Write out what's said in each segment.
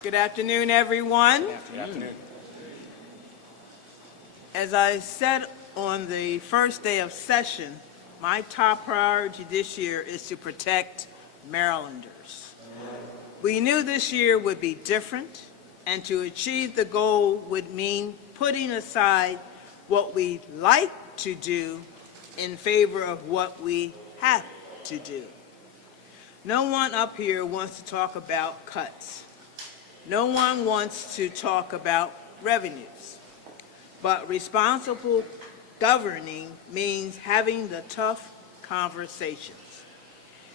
Good afternoon, everyone. Good afternoon. As I said on the first day of session, my top priority this year is to protect Marylanders. We knew this year would be different, and to achieve the goal would mean putting aside what we like to do in favor of what we have to do. No one up here wants to talk about cuts. No one wants to talk about revenues, but responsible governing means having the tough conversations.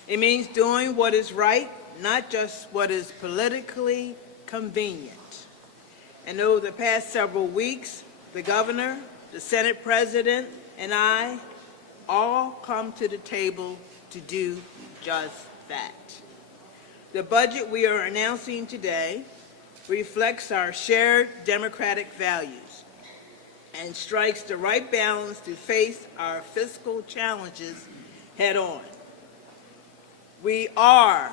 It means doing what is right, not just what is politically convenient. And over the past several weeks, the governor, the Senate president, and I all come to the table to do just that. The budget we are announcing today reflects our shared democratic values and strikes the right balance to face our fiscal challenges head on. We are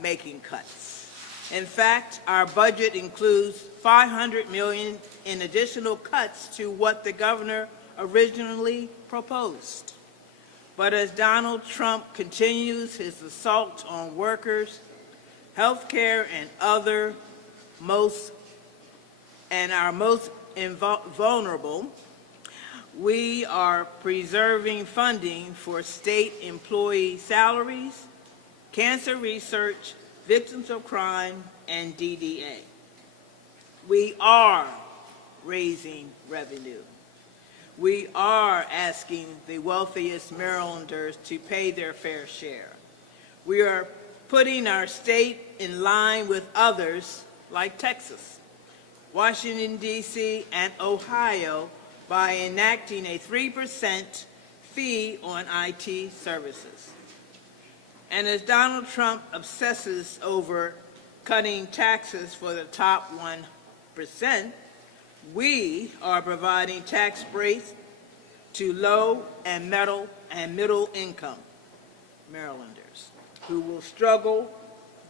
making cuts. In fact, our budget includes $500 million in additional cuts to what the governor originally proposed. But as Donald Trump continues his assault on workers, healthcare, and our most vulnerable, we are preserving funding for state employee salaries, cancer research, victims of crime, and DDA. We are raising revenue. We are asking the wealthiest Marylanders to pay their fair share. We are putting our state in line with others like Texas, Washington, D.C., and Ohio by enacting a 3% fee on IT services. And as Donald Trump obsesses over cutting taxes for the top 1%, we are providing tax breaks to low and middle income Marylanders who will struggle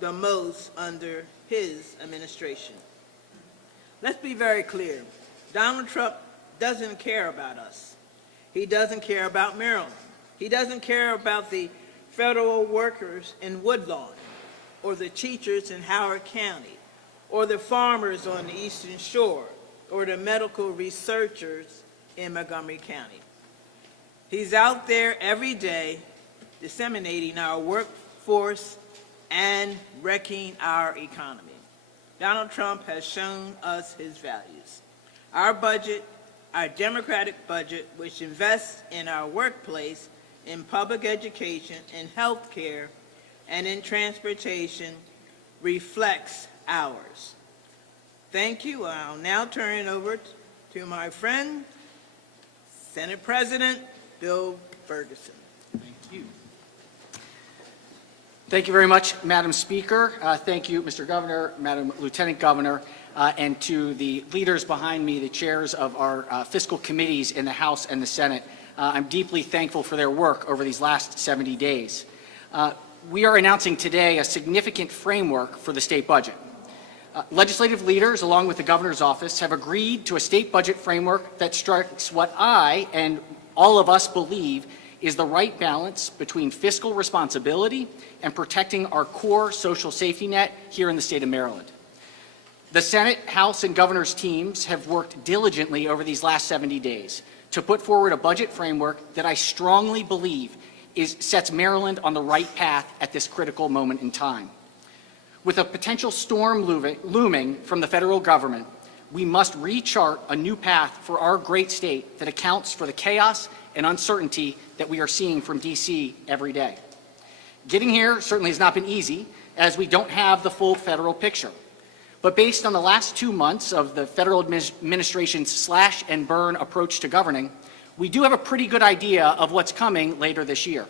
the most under his administration. Let's be very clear. Donald Trump doesn't care about us. He doesn't care about Maryland. He doesn't care about the federal workers in Woodlawn, or the teachers in Howard County, or the farmers on the Eastern Shore, or the medical researchers in Montgomery County. He's out there every day disseminating our workforce and wrecking our economy. Donald Trump has shown us his values. Our budget, our democratic budget, which invests in our workplace, in public education, in health care, and in transportation, reflects ours. Thank you. I'll now turn it over to my friend, Senate President Bill Ferguson. Thank you. Thank you very much, Madam Speaker. Thank you, Mr. Governor, Madam Lieutenant Governor, and to the leaders behind me, the chairs of our fiscal committees in the House and the Senate. I'm deeply thankful for their work over these last 70 days. We are announcing today a significant framework for the state budget. Legislative leaders, along with the governor's office, have agreed to a state budget framework that strikes what I and all of us believe is the right balance between fiscal responsibility and protecting our core social safety net here in the state of Maryland. The Senate, House, and governor's teams have worked diligently over these last 70 days to put forward a budget framework that I strongly believe sets Maryland on the right path at this critical moment in time. With a potential storm looming from the federal government, we must rechart a new path for our great state that accounts for the chaos and uncertainty that we are seeing from D.C. every day. Getting here certainly has not been easy, as we don't have the full federal picture. But based on the last 2 months of the federal administration's slash and burn approach to governing, we do have a pretty good idea of what's coming later this year.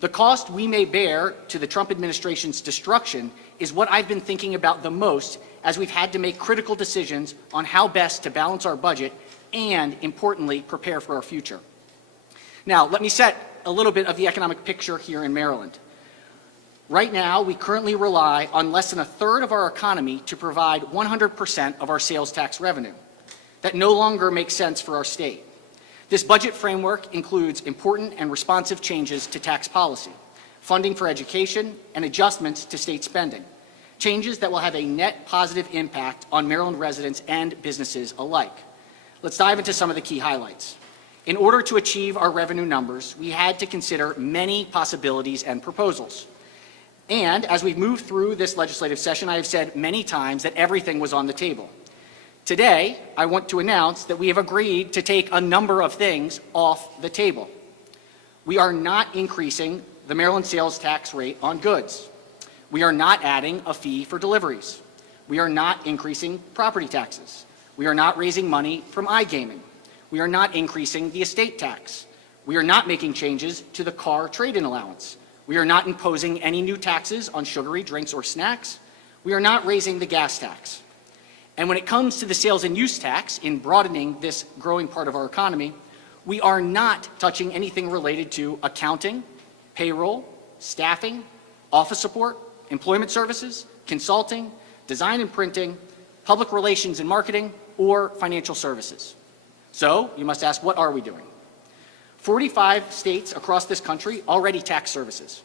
The cost we may bear to the Trump administration's destruction is what I've been thinking about the most as we've had to make critical decisions on how best to balance our budget and, importantly, prepare for our future. Now, let me set a little bit of the economic picture here in Maryland. Right now, we currently rely on less than a third of our economy to provide 100% of our sales tax revenue. That no longer makes sense for our state. This budget framework includes important and responsive changes to tax policy, funding for education, and adjustments to state spending, changes that will have a net positive impact on Maryland residents and businesses alike. Let's dive into some of the key highlights. In order to achieve our revenue numbers, we had to consider many possibilities and proposals. And as we've moved through this legislative session, I have said many times that everything was on the table. Today, I want to announce that we have agreed to take a number of things off the table. We are not increasing the Maryland sales tax rate on goods. We are not adding a fee for deliveries. We are not increasing property taxes. We are not raising money from iGaming. We are not increasing the estate tax. We are not making changes to the car trade-in allowance. We are not imposing any new taxes on sugary drinks or snacks. We are not raising the gas tax. And when it comes to the sales and use tax, in broadening this growing part of our economy, we are not touching anything related to accounting, payroll, staffing, office support, employment services, consulting, design and printing, public relations and marketing, or financial services. So you must ask, what are we doing? 45 states across this country already tax services.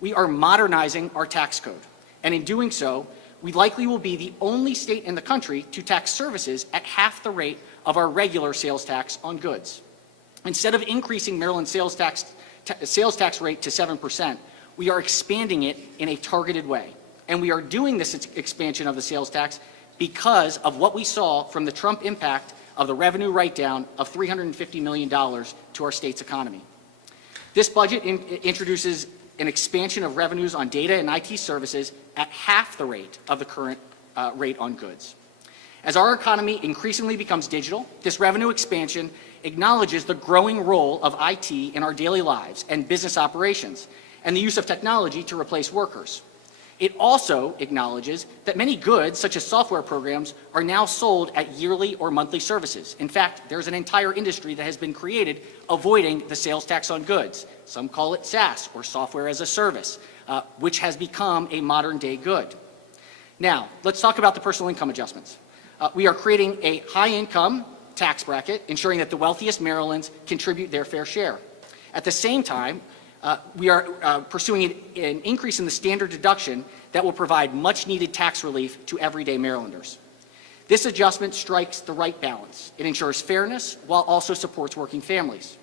We are modernizing our tax code, and in doing so, we likely will be the only state in the country to tax services at half the rate of our regular sales tax on goods. Instead of increasing Maryland's sales tax rate to 7%, we are expanding it in a targeted way. And we are doing this expansion of the sales tax because of what we saw from the Trump impact of the revenue write-down of $350 million to our state's economy. This budget introduces an expansion of revenues on data and IT services at half the rate of the current rate on goods. As our economy increasingly becomes digital, this revenue expansion acknowledges the growing role of IT in our daily lives and business operations, and the use of technology to replace workers. It also acknowledges that many goods, such as software programs, are now sold at yearly or monthly services. In fact, there's an entire industry that has been created avoiding the sales tax on goods. Some call it SaaS, or software as a service, which has become a modern-day good. Now, let's talk about the personal income adjustments. We are creating a high-income tax bracket, ensuring that the wealthiest Marylanders contribute their fair share. At the same time, we are pursuing an increase in the standard deduction that will provide much-needed tax relief to everyday Marylanders. This adjustment strikes the right balance. It ensures fairness while also supports working families.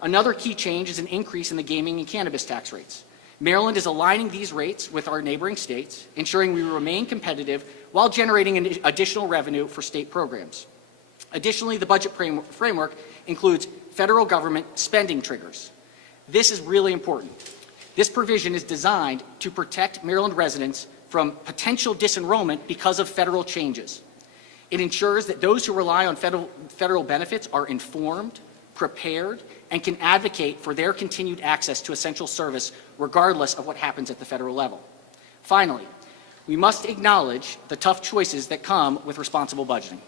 Another key change is an increase in the gaming and cannabis tax rates. Maryland is aligning these rates with our neighboring states, ensuring we remain competitive while generating an additional revenue for state programs. Additionally, the budget framework includes federal government spending triggers. This is really important. This provision is designed to protect Maryland residents from potential disenrollment because of federal changes. It ensures that those who rely on federal benefits are informed, prepared, and can advocate for their continued access to essential service regardless of what happens at the federal level. Finally, we must acknowledge the tough choices that come with responsible budgeting.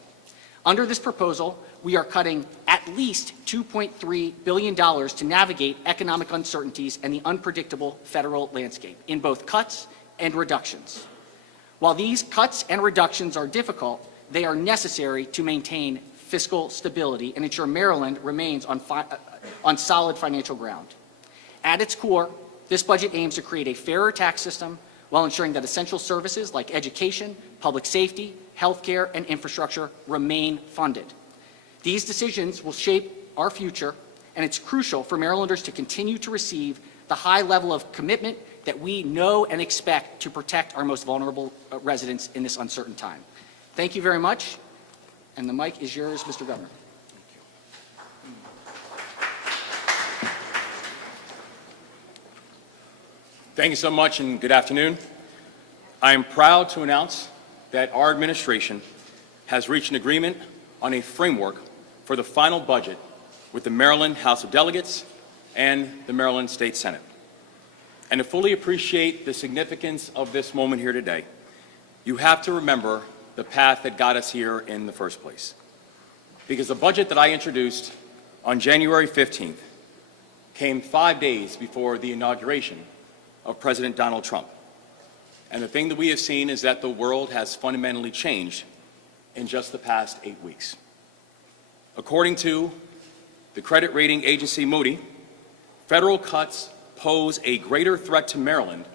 Under this proposal, we are cutting at least $2.3 billion to navigate economic uncertainties and the unpredictable federal landscape in both cuts and reductions. While these cuts and reductions are difficult, they are necessary to maintain fiscal stability and ensure Maryland remains on solid financial ground. At its core, this budget aims to create a fairer tax system while ensuring that essential services like education, public safety, healthcare, and infrastructure remain funded. These decisions will shape our future, and it's crucial for Marylanders to continue to receive the high level of commitment that we know and expect to protect our most vulnerable residents in this uncertain time. Thank you very much, and the mic is yours, Mr. Governor. Thank you so much, and good afternoon. I am proud to announce that our administration has reached an agreement on a framework for the final budget with the Maryland House of Delegates and the Maryland State Senate. And to fully appreciate the significance of this moment here today, you have to remember the path that got us here in the first place. Because the budget that I introduced on January 15th came 5 days before the inauguration of President Donald Trump. And the thing that we have seen is that the world has fundamentally changed in just the past 8 weeks. According to the credit rating agency Moody, federal cuts pose a greater threat to Maryland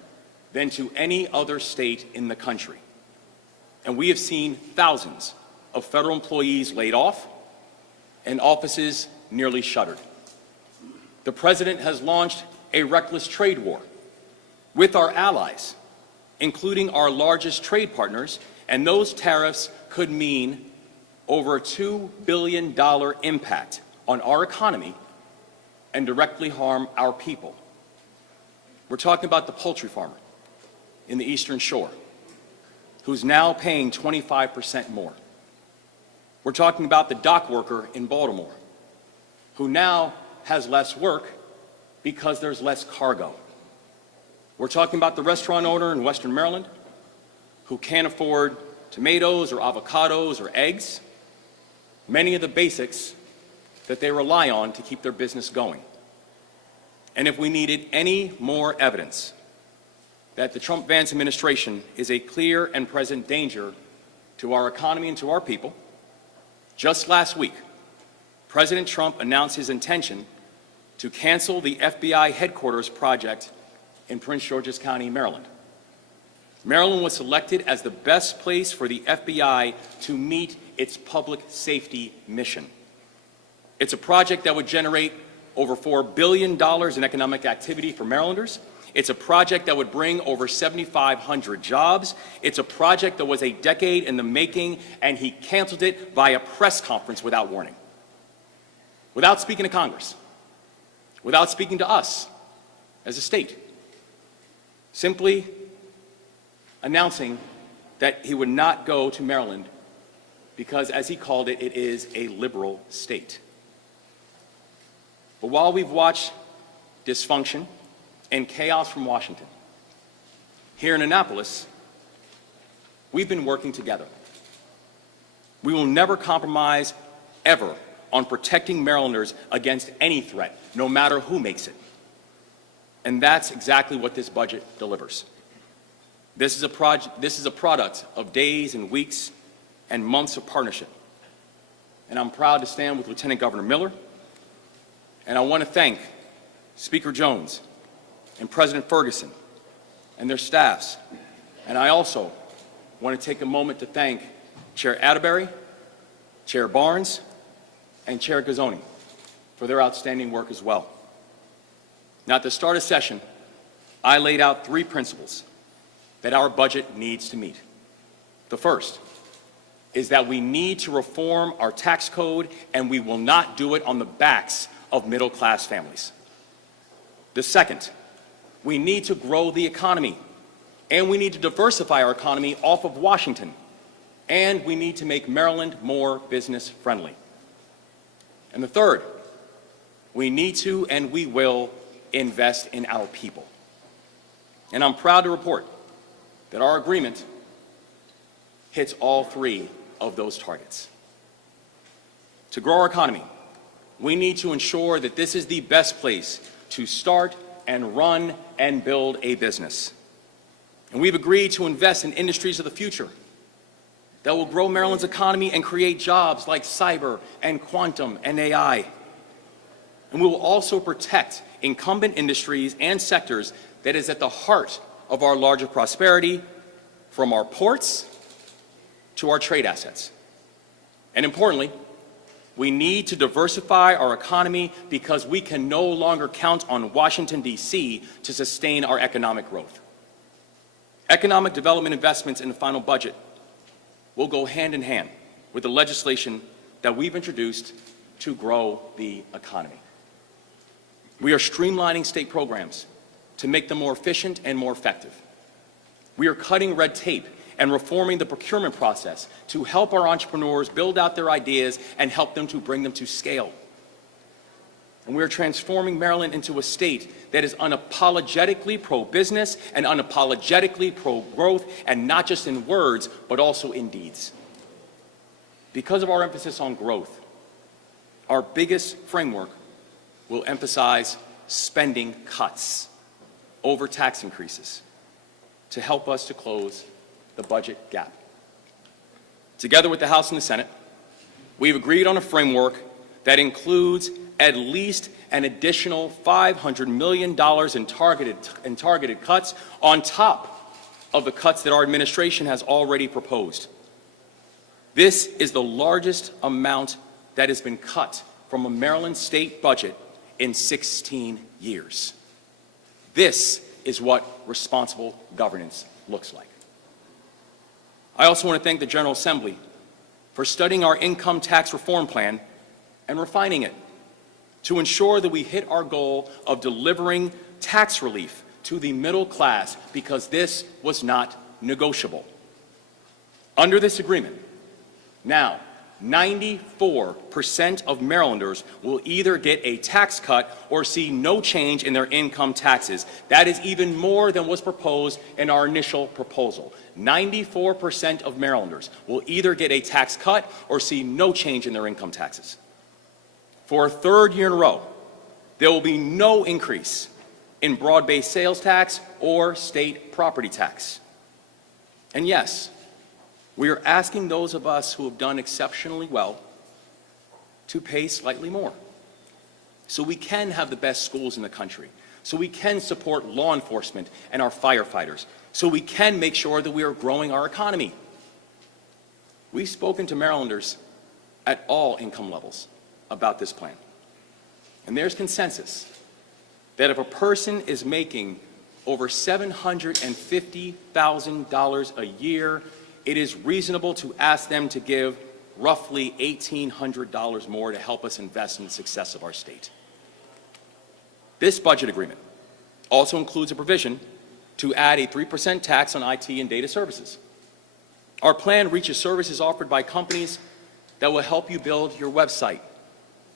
than to any other state in the country. And we have seen thousands of federal employees laid off and offices nearly shuttered. The president has launched a reckless trade war with our allies, including our largest trade partners, and those tariffs could mean over a $2 billion impact on our economy and directly harm our people. We're talking about the poultry farmer in the Eastern Shore, who's now paying 25% more. We're talking about the dock worker in Baltimore, who now has less work because there's less cargo. We're talking about the restaurant owner in Western Maryland, who can't afford tomatoes or avocados or eggs, many of the basics that they rely on to keep their business going. And if we needed any more evidence that the Trump-Vance administration is a clear and present danger to our economy and to our people, just last week, President Trump announced his intention to cancel the FBI headquarters project in Prince George's County, Maryland. Maryland was selected as the best place for the FBI to meet its public safety mission. It's a project that would generate over $4 billion in economic activity for Marylanders. It's a project that would bring over 7,500 jobs. It's a project that was a decade in the making, and he canceled it via press conference without warning, without speaking to Congress, without speaking to us as a state, simply announcing that he would not go to Maryland because, as he called it, it is a liberal state. But while we've watched dysfunction and chaos from Washington, here in Annapolis, we've been working together. We will never compromise, ever, on protecting Marylanders against any threat, no matter who makes it. And that's exactly what this budget delivers. This is a product of days and weeks and months of partnership. And I'm proud to stand with Lieutenant Governor Miller. And I want to thank Speaker Jones and President Ferguson and their staffs. And I also want to take a moment to thank Chair Atterbury, Chair Barnes, and Chair Gazzoni for their outstanding work as well. Now, at the start of session, I laid out 3 principles that our budget needs to meet. The first is that we need to reform our tax code, and we will not do it on the backs of middle-class families. The second, we need to grow the economy, and we need to diversify our economy off of Washington, and we need to make Maryland more business-friendly. And the third, we need to and we will invest in our people. And I'm proud to report that our agreement hits all 3 of those targets. To grow our economy, we need to ensure that this is the best place to start and run and build a business. And we've agreed to invest in industries of the future that will grow Maryland's economy and create jobs like cyber and quantum and AI. And we will also protect incumbent industries and sectors that is at the heart of our larger prosperity, from our ports to our trade assets. And importantly, we need to diversify our economy because we can no longer count on Washington, D.C. to sustain our economic growth. Economic development investments in the final budget will go hand in hand with the legislation that we've introduced to grow the economy. We are streamlining state programs to make them more efficient and more effective. We are cutting red tape and reforming the procurement process to help our entrepreneurs build out their ideas and help them to bring them to scale. And we are transforming Maryland into a state that is unapologetically pro-business and unapologetically pro-growth, and not just in words, but also in deeds. Because of our emphasis on growth, our biggest framework will emphasize spending cuts over tax increases. to help us to close the budget gap. Together with the House and the Senate, we've agreed on a framework that includes at least an additional $500 million in targeted cuts on top of the cuts that our administration has already proposed. This is the largest amount that has been cut from a Maryland state budget in 16 years. This is what responsible governance looks like. I also want to thank the General Assembly for studying our income tax reform plan and refining it to ensure that we hit our goal of delivering tax relief to the middle class, because this was not negotiable. Under this agreement, now 94% of Marylanders will either get a tax cut or see no change in their income taxes. That is even more than was proposed in our initial proposal. 94% of Marylanders will either get a tax cut or see no change in their income taxes. For a third year in a row, there will be no increase in broad-based sales tax or state property tax. And yes, we are asking those of us who have done exceptionally well to pay slightly more, so we can have the best schools in the country, so we can support law enforcement and our firefighters, so we can make sure that we are growing our economy. We've spoken to Marylanders at all income levels about this plan, and there's consensus that if a person is making over $750,000 a year, it is reasonable to ask them to give roughly $1,800 more to help us invest in the success of our state. This budget agreement also includes a provision to add a 3% tax on IT and data services. Our plan reaches services offered by companies that will help you build your website,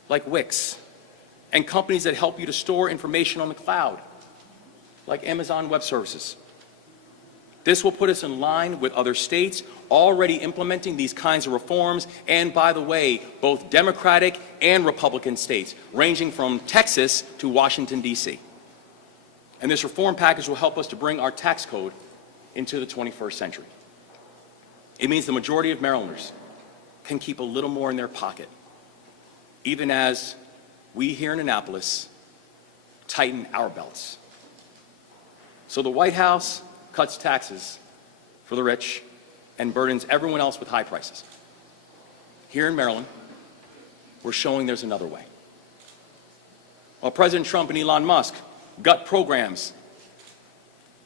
like Wix, and companies that help you to store information on the cloud, like Amazon Web Services. This will put us in line with other states already implementing these kinds of reforms, and by the way, both Democratic and Republican states, ranging from Texas to Washington, D.C. And this reform package will help us to bring our tax code into the 21st century. It means the majority of Marylanders can keep a little more in their pocket, even as we here in Annapolis tighten our belts. So the White House cuts taxes for the rich and burdens everyone else with high prices. Here in Maryland, we're showing there's another way. While President Trump and Elon Musk gut programs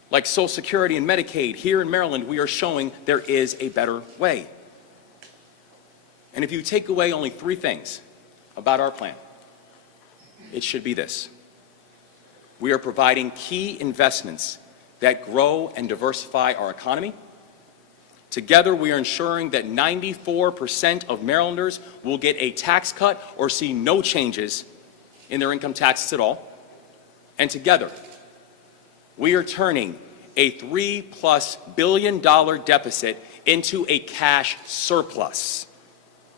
like Social Security and Medicaid, here in Maryland, we are showing there is a better way. And if you take away only 3 things about our plan, it should be this: we are providing key investments that grow and diversify our economy. Together, we are ensuring that 94% of Marylanders will get a tax cut or see no changes in their income taxes at all. And together, we are turning a $3+ billion deficit into a cash surplus,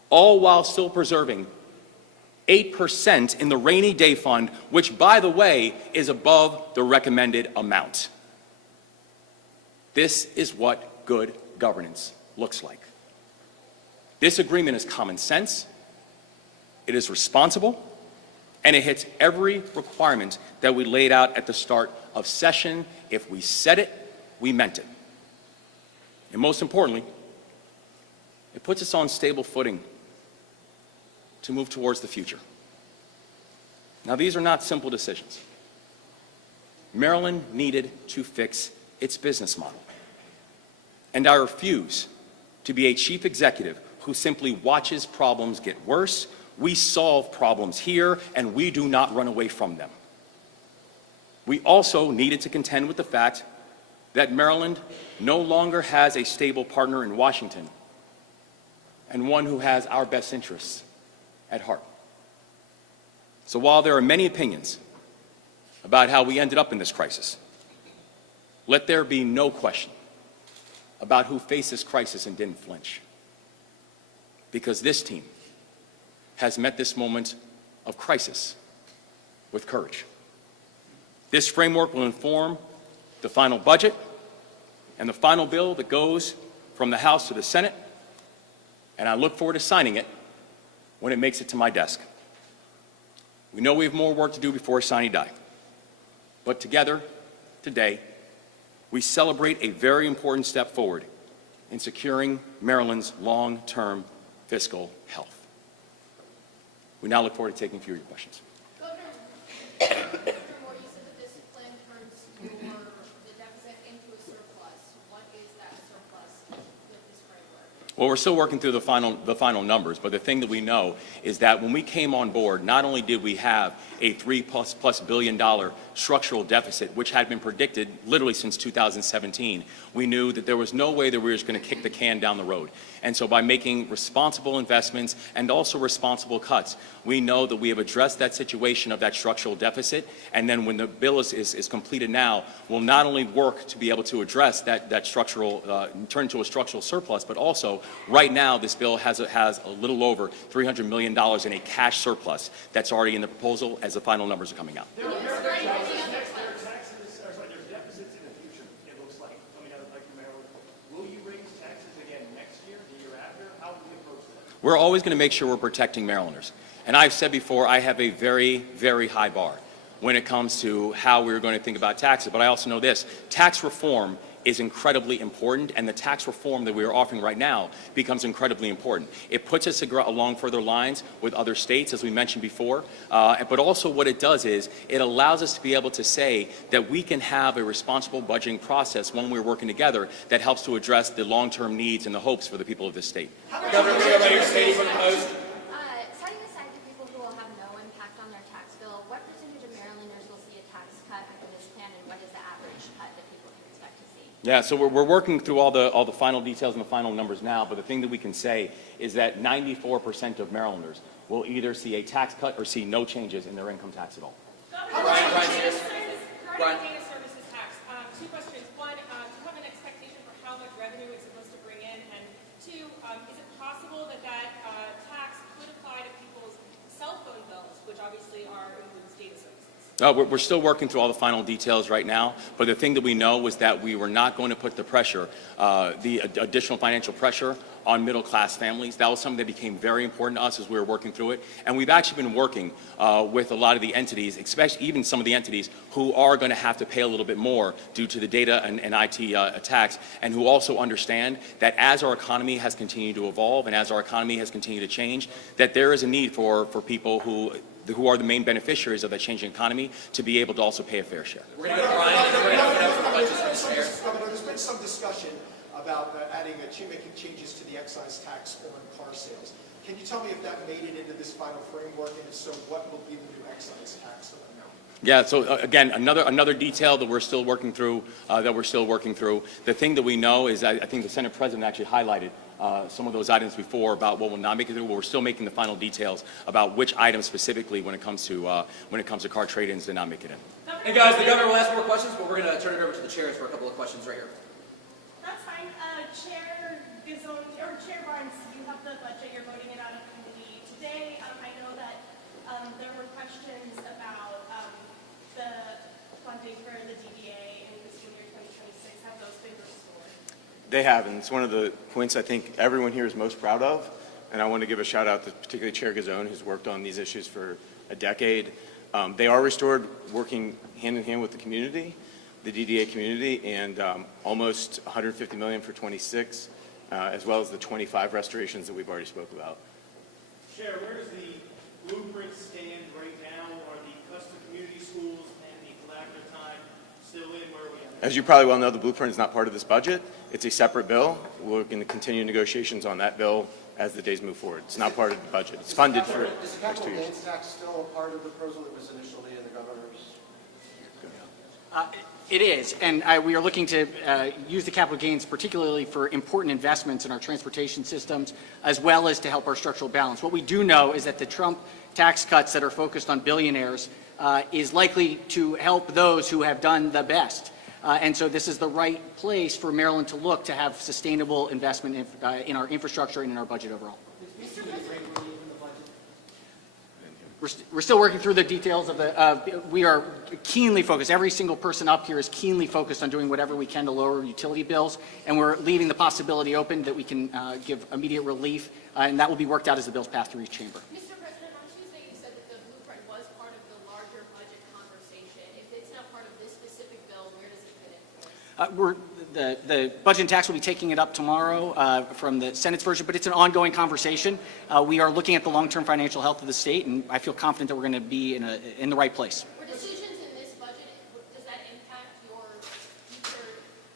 all while still preserving 8% in the rainy day fund, which, by the way, is above the recommended amount. This is what good governance looks like. This agreement is common sense, it is responsible, and it hits every requirement that we laid out at the start of session. If we said it, we meant it. And most importantly, it puts us on stable footing to move towards the future. Now, these are not simple decisions. Maryland needed to fix its business model. And I refuse to be a chief executive who simply watches problems get worse. We solve problems here, and we do not run away from them. We also needed to contend with the fact that Maryland no longer has a stable partner in Washington, and one who has our best interests at heart. So while there are many opinions about how we ended up in this crisis, let there be no question about who faced this crisis and didn't flinch. Because this team has met this moment of crisis with courage. This framework will inform the final budget, and the final bill that goes from the House to the Senate, and I look forward to signing it when it makes it to my desk. We know we have more work to do before sine die, but together, today, we celebrate a very important step forward in securing Maryland's long-term fiscal health. We now look forward to taking a few of your questions. Governor Moore, you said that this plan turns the deficit into a surplus. What is that surplus with this framework? Well, we're still working through the final numbers, but the thing that we know is that when we came on board, not only did we have a $3+ billion structural deficit, which had been predicted literally since 2017, we knew that there was no way that we were just going to kick the can down the road. And so by making responsible investments and also responsible cuts, we know that we have addressed that situation of that structural deficit. And then when the bill is completed now, we'll not only work to be able to address that structural, turn into a structural surplus, but also right now this bill has a little over $300 million in a cash surplus that's already in the proposal as the final numbers are coming out. There's deficits in the future, it looks like, coming out of Maryland. Will you raise taxes again next year, the year after? How will we approach that? We're always going to make sure we're protecting Marylanders. And I've said before, I have a very, very high bar when it comes to how we're going to think about taxes. But I also know this, tax reform is incredibly important, and the tax reform that we are offering right now becomes incredibly important. It puts us along further lines with other states, as we mentioned before, but also what it does is it allows us to be able to say that we can have a responsible budgeting process when we're working together that helps to address the long-term needs and the hopes for the people of this state. Governor, we are your statement opposed. Setting aside the people who will have no impact on their tax bill, what percentage of Marylanders will see a tax cut under this plan, and what is the average cut that people can expect to see? Yeah, so we're working through all the final details and the final numbers now, but the thing that we can say is that 94% of Marylanders will either see a tax cut or see no changes in their income tax at all. Brian, Regarding data services tax, two questions. One, do you have an expectation for how much revenue it's supposed to bring in? And two, is it possible that tax could apply to people's cell phone bills, which obviously includes data services? We're still working through all the final details right now, but the thing that we know was that we were not going to put the pressure, the additional financial pressure on middle-class families. That was something that became very important to us as we were working through it. And we've actually been working with a lot of the entities, especially even some of the entities who are going to have to pay a little bit more due to the data and IT attacks, and who also understand that as our economy has continued to evolve and as our economy has continued to change, that there is a need for people who are the main beneficiaries of that changing economy to be able to also pay a fair share. We're going to go to Brian, and then we're going to open up for questions from the chair. Governor, there's been some discussion about making changes to the excise tax on car sales. Can you tell me if that made it into this final framework, and if so, what will be the new excise tax amount? Yeah, so again, another detail that we're still working through, The thing that we know is, I think the Senate President actually highlighted some of those items before about what will not make it through. We're still making the final details about which items specifically when it comes to car trade-ins did not make it in. And guys, the governor will ask more questions, but we're going to turn it over to the chairs for a couple of questions right here. That's fine. Chair Gizon, or Chair Barnes, you have the budget. You're voting it out of committee today. I know that there were questions about the funding for the DDA in fiscal year 2026. Have those been restored? They have, and it's one of the points I think everyone here is most proud of. And I want to give a shout out to particularly Chair Gazone, who's worked on these issues for a decade. They are restored working hand in hand with the community, the DDA community, and almost $150 million for 26, as well as the 25 restorations that we've already spoke about. Chair, where does the blueprint stand right now? Are the custom community schools and the collaborative time still in? Where are we at? As you probably well know, the blueprint is not part of this budget. It's a separate bill. We're going to continue negotiations on that bill as the days move forward. It's not part of the budget. It's funded for Is the next capital 2 years. gains tax still a part of the proposal that was initially in the governor's? It is, and we are looking to use the capital gains particularly for important investments in our transportation systems, as well as to help our structural balance. What we do know is that the Trump tax cuts that are focused on billionaires is likely to help those who have done the best. And so this is the right place for Maryland to look to have sustainable investment in our infrastructure and in our budget overall. We're still working through the details of the, we are keenly focused, every single person up here is keenly focused on doing whatever we can to lower utility bills, and we're leaving the possibility open that we can give immediate relief, and that will be worked out as the bills pass through each chamber. Mr. President, on Tuesday, you said that the blueprint was part of the larger budget conversation. If it's not part of this specific bill, where does it fit into it? The Budget and Tax will be taking it up tomorrow from the Senate's version, but it's an ongoing conversation. We are looking at the long-term financial health of the state, and I feel confident that we're going to be in the right place. Were decisions in this budget, does that impact your future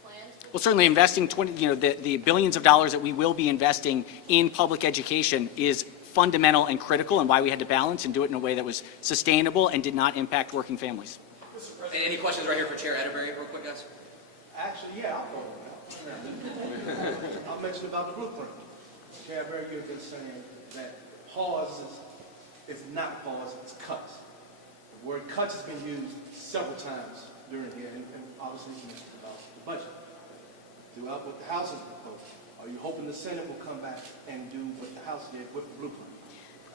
plans? Well, certainly investing the billions of dollars that we will be investing in public education is fundamental and critical, and why we had to balance and do it in a way that was sustainable and did not impact working families. Any questions right here for Chair Atterbury, real quick, guys? Actually, yeah, I'll vote on that. I'll mention about the blueprint. Chair Barry, you've been saying that pause is not pause, it's cuts. The word cuts has been used several times during here, and obviously you mentioned about the budget. Throughout what the House has proposed, are you hoping the Senate will come back and do what the House did with the blueprint?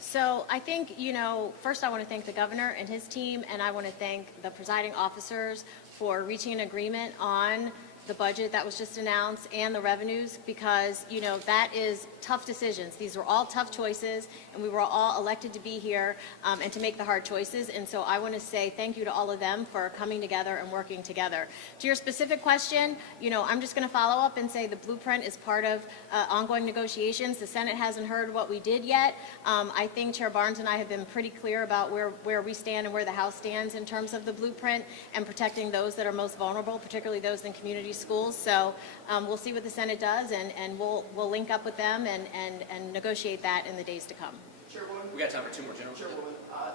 So I think, first I want to thank the governor and his team, and I want to thank the presiding officers for reaching an agreement on the budget that was just announced and the revenues, because, that is tough decisions. These were all tough choices, and we were all elected to be here and to make the hard choices. And so I want to say thank you to all of them for coming together and working together. To your specific question, I'm just going to follow up and say the blueprint is part of ongoing negotiations. The Senate hasn't heard what we did yet. I think Chair Barnes and I have been pretty clear about where we stand and where the House stands in terms of the blueprint and protecting those that are most vulnerable, particularly those in community schools. So we'll see what the Senate does, and we'll link up with them and negotiate that in the days to come. Chairwoman, We got time for two more, General. Chairwoman,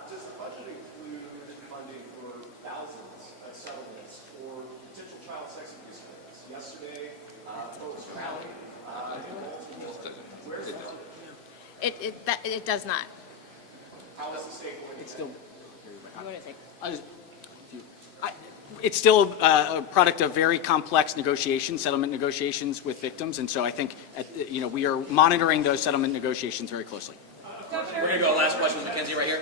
does the budget include funding for thousands of settlements for potential child sex abuse victims? Yesterday, folks from Raleigh, where's the funding? It does not. How is the state going to? It's still, You want to take? it's still a product of very complex negotiations, settlement negotiations with victims, and so I think, we are monitoring those settlement negotiations very closely. We're going to go last question, Mackenzie, right here.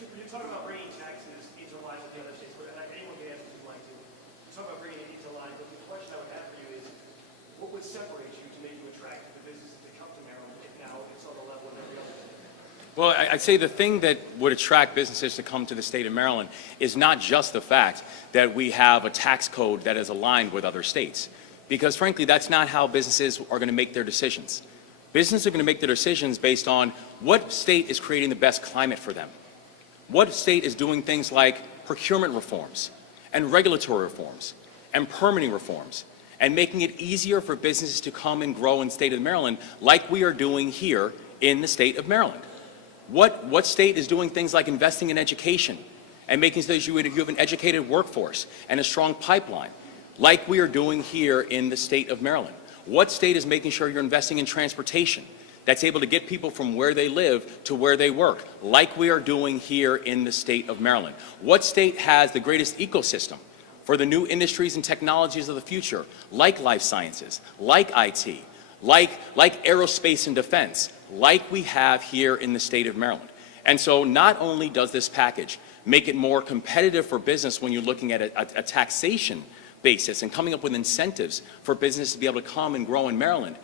You talk about bringing taxes into line with the other states, but anyone can ask if you'd like to. You talk about bringing it into line, but the question I would have for you is, what would separate you to make you attractive to businesses to come to Maryland if now it's on the level of every other state? Well, I'd say the thing that would attract businesses to come to the state of Maryland is not just the fact that we have a tax code that is aligned with other states, because frankly, that's not how businesses are going to make their decisions. Businesses are going to make their decisions based on what state is creating the best climate for them. What state is doing things like procurement reforms and regulatory reforms and permitting reforms and making it easier for businesses to come and grow in the state of Maryland like we are doing here in the state of Maryland. What state is doing things like investing in education and making sure that you have an educated workforce and a strong pipeline like we are doing here in the state of Maryland? What state is making sure you're investing in transportation that's able to get people from where they live to where they work, like we are doing here in the state of Maryland? What state has the greatest ecosystem for the new industries and technologies of the future, like life sciences, like IT, like aerospace and defense, like we have here in the state of Maryland? And so not only does this package make it more competitive for business when you're looking at a taxation basis and coming up with incentives for business to be able to come and grow in Maryland,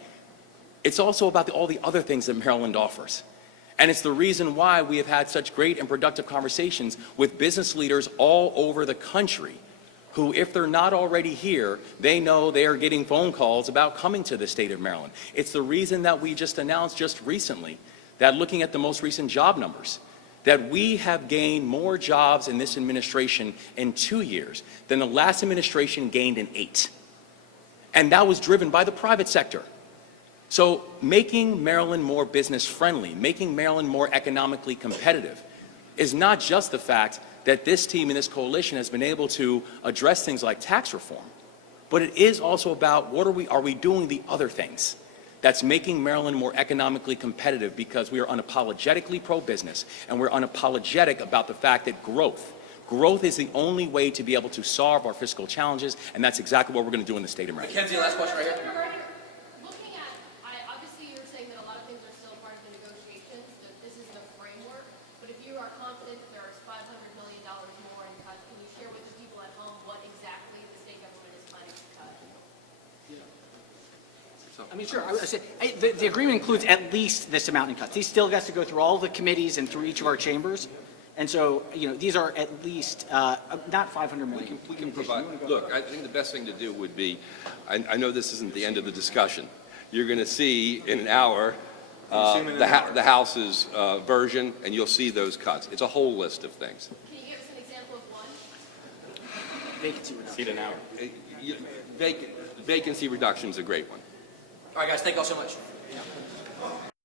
it's also about all the other things that Maryland offers. And it's the reason why we have had such great and productive conversations with business leaders all over the country who, if they're not already here, they know they are getting phone calls about coming to the state of Maryland. It's the reason that we just announced just recently that, looking at the most recent job numbers, that we have gained more jobs in this administration in 2 years than the last administration gained in 8. And that was driven by the private sector. So making Maryland more business friendly, making Maryland more economically competitive is not just the fact that this team and this coalition has been able to address things like tax reform, but it is also about are we doing the other things that's making Maryland more economically competitive, because we are unapologetically pro-business and we're unapologetic about the fact that growth is the only way to be able to solve our fiscal challenges, and that's exactly what we're going to do in the state of Maryland. Mackenzie, last question right here. Looking at, obviously you're saying that a lot of things are still part of the negotiations, that this is the framework, but if you are confident I mean, sure, I would say, the agreement includes at least this amount in cuts. He still has to go through all the committees and through each of our chambers. And so, these are at least, not 500 million. We can provide, look, I think the best thing to do would be, I know this isn't the end of the discussion. You're going to see in an hour the House's version, and you'll see those cuts. It's a whole list of things. Can you give us an example of one? Vacancy reduction. See it an hour. Vacancy reduction is a great one. All right, guys, thank you all so much.